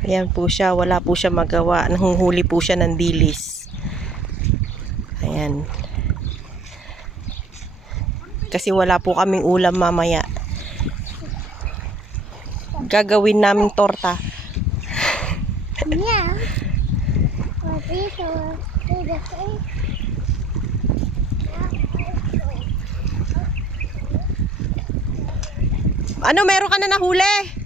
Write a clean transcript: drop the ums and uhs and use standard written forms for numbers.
Ayan po siya, wala po siya magawa. Nanguhuli po siya ng dilis. Ayan. Kasi wala po kaming ulam mamaya. Gagawin namin torta. Yeah. Ano, meron ka na nahuli?